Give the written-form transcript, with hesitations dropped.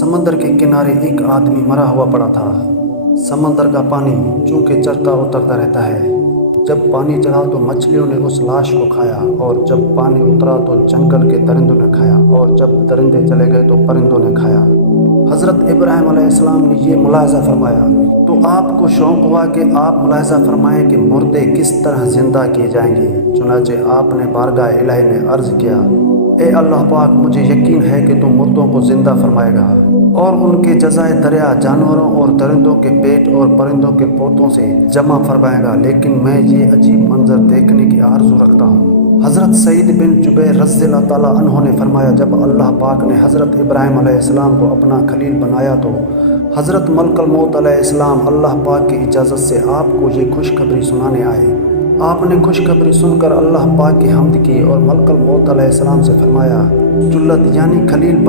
سمندر کے کنارے ایک آدمی مرا ہوا پڑا تھا۔ سمندر کا پانی چونکہ چڑھتا اترتا رہتا ہے، جب پانی چڑھا تو مچھلیوں نے اس لاش کو کھایا، اور جب پانی اترا تو جنگل کے درندوں نے کھایا، اور جب درندے چلے گئے تو پرندوں نے کھایا۔ حضرت ابراہیم علیہ السلام نے یہ ملاحظہ فرمایا تو آپ کو شوق ہوا کہ آپ ملاحظہ فرمائیں کہ مردے کس طرح زندہ کیے جائیں گے۔ چنانچہ آپ نے بارگاہ الہی میں عرض کیا، اے اللہ پاک، مجھے یقین ہے کہ تم مردوں کو زندہ فرمائے گا اور ان کے جزائے دریا جانوروں اور درندوں کے پیٹ اور پرندوں کے پوتوں سے جمع فرمائے گا، لیکن میں یہ عجیب منظر دیکھنے کی آرزو رکھتا ہوں۔ حضرت سعید بن جبیر رضی اللہ تعالیٰ عنہ نے فرمایا، جب اللہ پاک نے حضرت ابراہیم علیہ السلام کو اپنا خلیل بنایا تو حضرت ملک الموت علیہ السلام اللہ پاک کی اجازت سے آپ کو یہ خوشخبری سنانے آئے۔ آپ نے خوشخبری سن کر اللہ پاک کی حمد کی اور ملک الموت علیہ السلام سے فرمایا، جلت یعنی خلیل